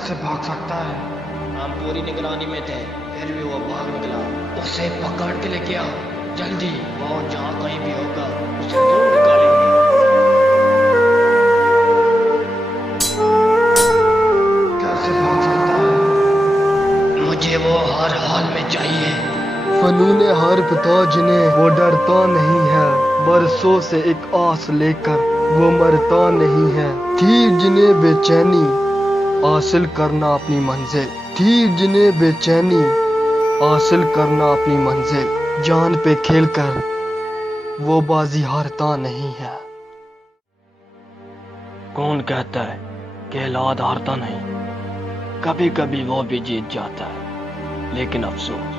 कैसे भाग सकता है? हम पूरी निगरानी में थे, फिर भी वो भाग निकला। उसे पकड़ के लेके आओ जल्दी। वो जहाँ कहीं भी होगा उसे ढूंढ निकालेंगे। कैसे भाग सकता है? मुझे वो हर हाल में चाहिए। फनून हर्ब था जिन्हें वो डरता नहीं है, बरसों से एक आस लेकर वो मरता नहीं है। थी जिन्हें बेचैनी हासिल करना अपनी मंजिल, थी जिन्हें बेचैनी हासिल करना अपनी मंजिल। जान पे खेलकर वो बाजी हारता नहीं है। कौन कहता है कि औलाद हारता नहीं? कभी कभी वो भी जीत जाता है, लेकिन अफसोस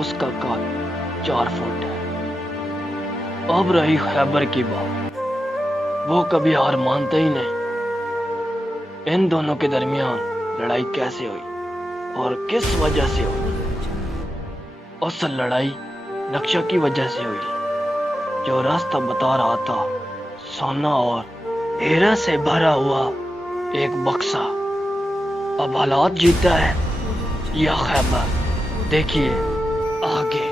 उसका कद 4 फुट है। अब रही खैबर की बात, वो कभी हार मानते ही नहीं। इन दोनों के दरमियान लड़ाई कैसे हुई और किस वजह से हुई? उस लड़ाई नक्शा की वजह से हुई, जो रास्ता बता रहा था सोना और हीरा से भरा हुआ एक बक्सा। अब हालात जीता है या खैबर, देखिए आगे।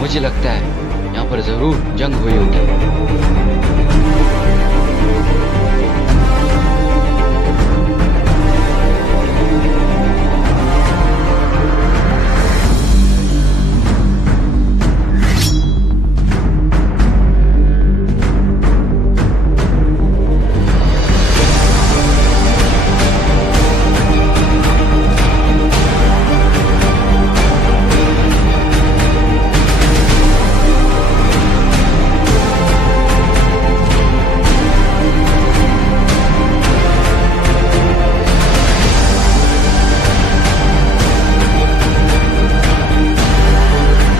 मुझे लगता है यहाँ पर जरूर जंग हुई होगी।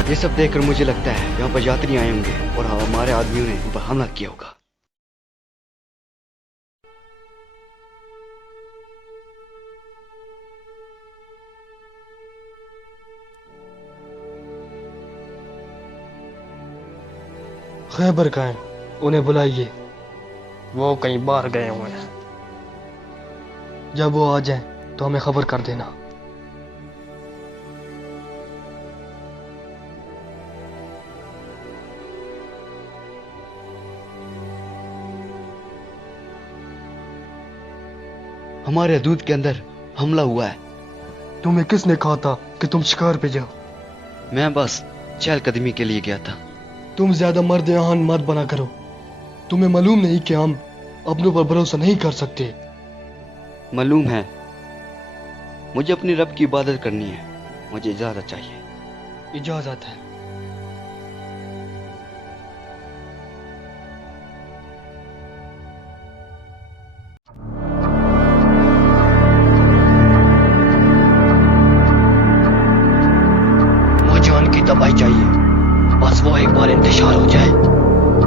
ये सब देखकर मुझे लगता है यहाँ पर यात्री आए होंगे और हमारे आदमियों ने ऊपर हमला किया होगा। खैबर कहाँ है? उन्हें बुलाइए। वो कहीं बाहर गए हुए हैं। जब वो आ जाए तो हमें खबर कर देना। हमारे हदूद के अंदर हमला हुआ है। तुम्हें किसने कहा था कि तुम शिकार पे जाओ? मैं बस चहलकदमी के लिए गया था। तुम ज्यादा मर्द आन मत बना करो। तुम्हें मालूम नहीं कि हम अपनों पर भरोसा नहीं कर सकते। मालूम है, मुझे अपने रब की इबादत करनी है। मुझे इजाजत चाहिए। इजाजत है। मुझे उनकी दवाई चाहिए। बस वो एक बार इंतशार हो जाए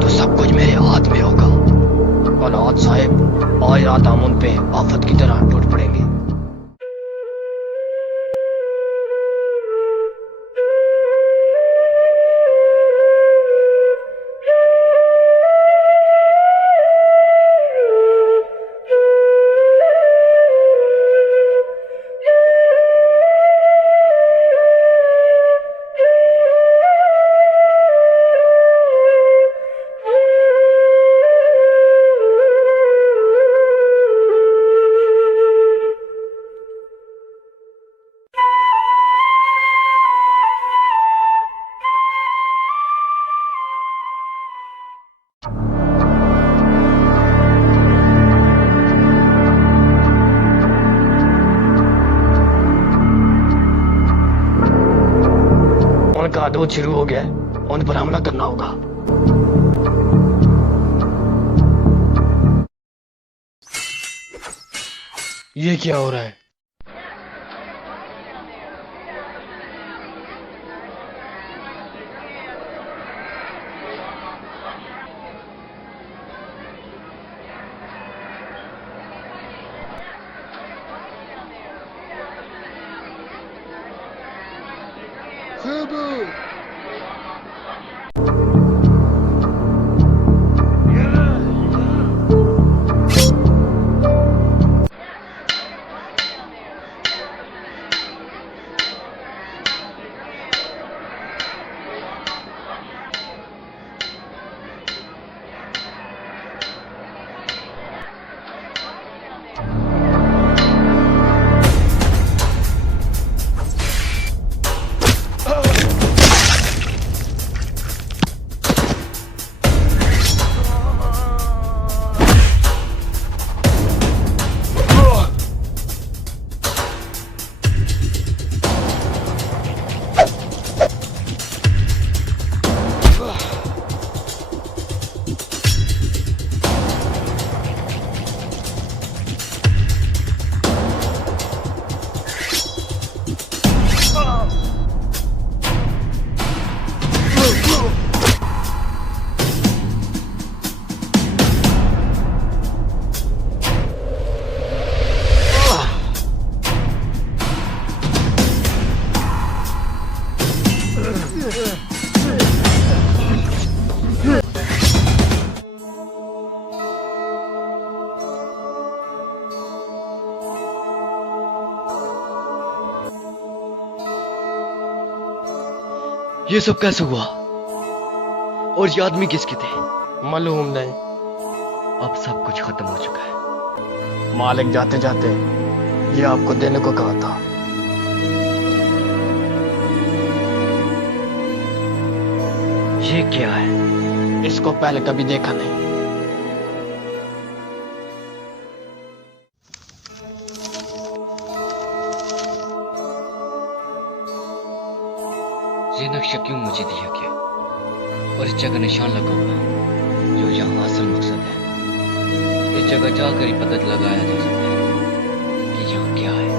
तो सब कुछ मेरे हाथ में होगा। औलाद साहिब और रात हम उन पे आफत की तरह टूट पड़ेंगे। का आदोद शुरू हो गया है, उन पर हमला करना होगा। ये क्या हो रहा है? ये सब कैसे हुआ? और ये आदमी किसके थे? मालूम नहीं। अब सब कुछ खत्म हो चुका है। मालिक जाते जाते ये आपको देने को कहा था। ये क्या है? इसको पहले कभी देखा नहीं। ये नक्शा क्यों मुझे दिया गया? और इस जगह निशान लगा हुआ है जो यहाँ असल मकसद है। इस जगह जाकर ही पता लगाया जा सकता है कि यहाँ क्या है।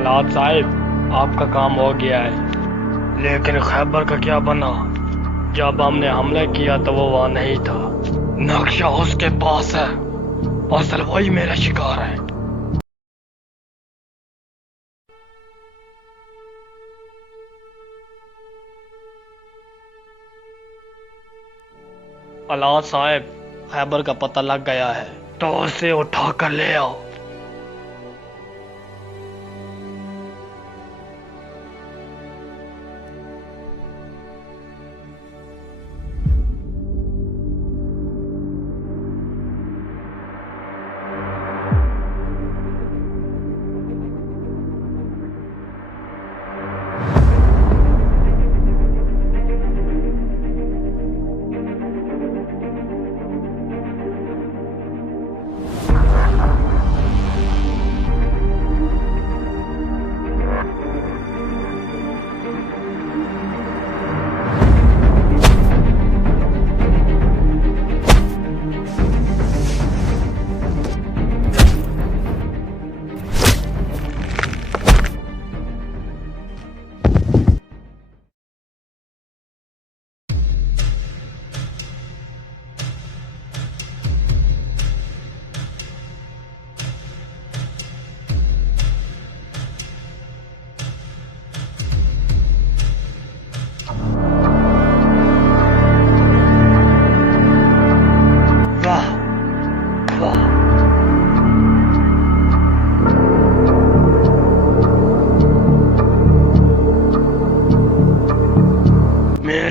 अलाद साहिब, आपका काम हो गया है, लेकिन खैबर का क्या बना? जब हमने हमला किया तो वो वहां नहीं था। नक्शा उसके पास है, असल वही मेरा शिकार है। अलाद साहिब, खैबर का पता लग गया है, तो उसे उठाकर ले आओ।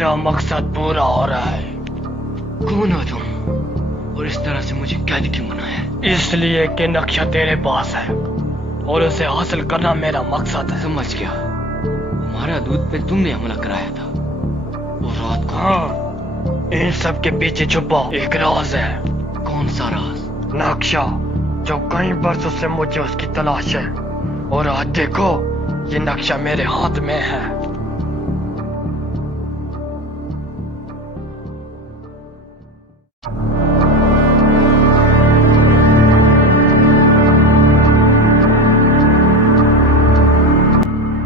मेरा मकसद पूरा हो रहा है। कौन हो तुम और इस तरह से मुझे कैद क्यों बनाया है? इसलिए कि नक्शा तेरे पास है और उसे हासिल करना मेरा मकसद है। समझ गया। हमारा दूध पे तुमने हमला कराया था वो रात को। हाँ, इन सब के पीछे छुपा एक राज है। कौन सा राज? नक्शा जो कई बरसों से मुझे उसकी तलाश है, और आज देखो ये नक्शा मेरे हाथ में है।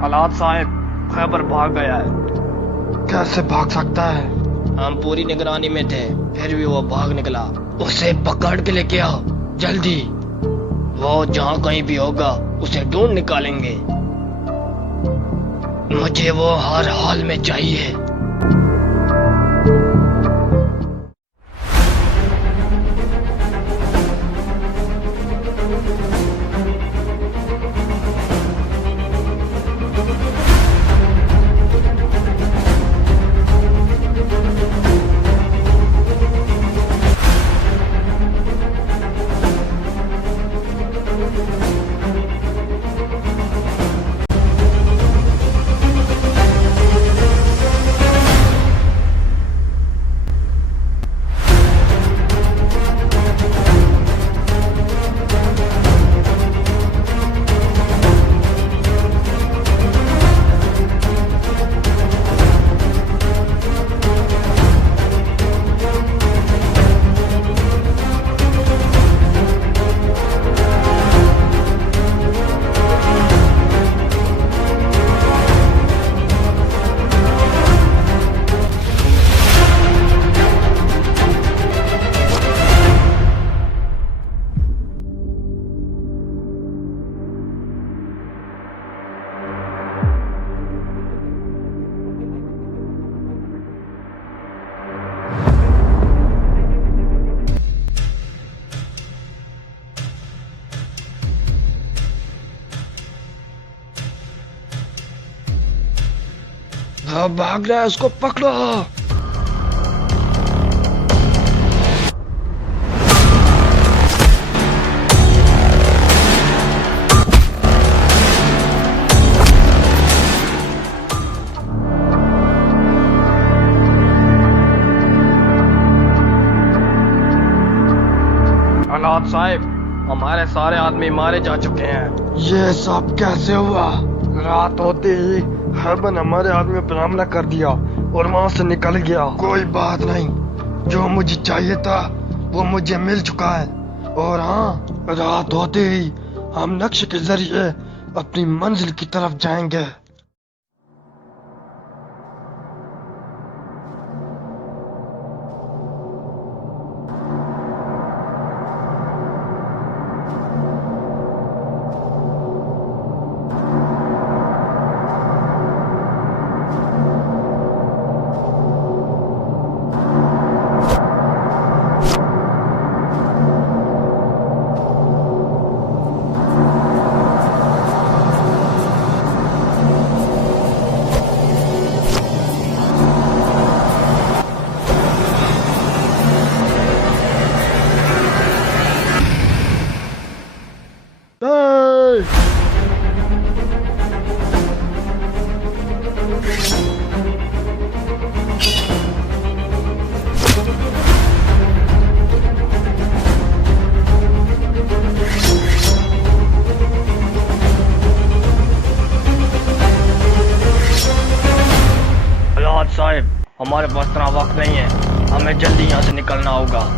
अलाद साहब, खैबर भाग गया है। कैसे भाग सकता है? हम पूरी निगरानी में थे, फिर भी वो भाग निकला। उसे पकड़ के लेके आओ जल्दी। वो जहाँ कहीं भी होगा उसे ढूंढ निकालेंगे। मुझे वो हर हाल में चाहिए। हाँ, भाग रहा है, उसको पकड़ो। अलाद साहब, हमारे सारे आदमी मारे जा चुके हैं। ये सब कैसे हुआ? रात होते ही हरबन हमारे आदमी पर हमला कर दिया और वहां से निकल गया। कोई बात नहीं, जो मुझे चाहिए था वो मुझे मिल चुका है। और हाँ, रात होते ही हम नक्शे के जरिए अपनी मंजिल की तरफ जाएंगे। साहब, हमारे पास इतना वक्त नहीं है, हमें जल्दी यहाँ से निकलना होगा।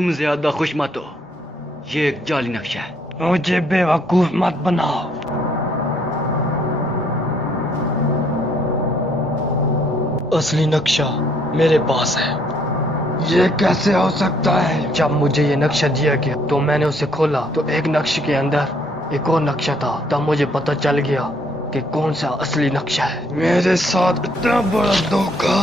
तुम ज्यादा खुश मत हो, ये एक जाली नक्शा है। मुझे बेवकूफ मत बनाओ। असली नक्शा मेरे पास है। ये कैसे हो सकता है? जब मुझे ये नक्शा दिया गया तो मैंने उसे खोला तो एक नक्शे के अंदर एक और नक्शा था। तब मुझे पता चल गया कि कौन सा असली नक्शा है। मेरे साथ इतना बड़ा धोखा।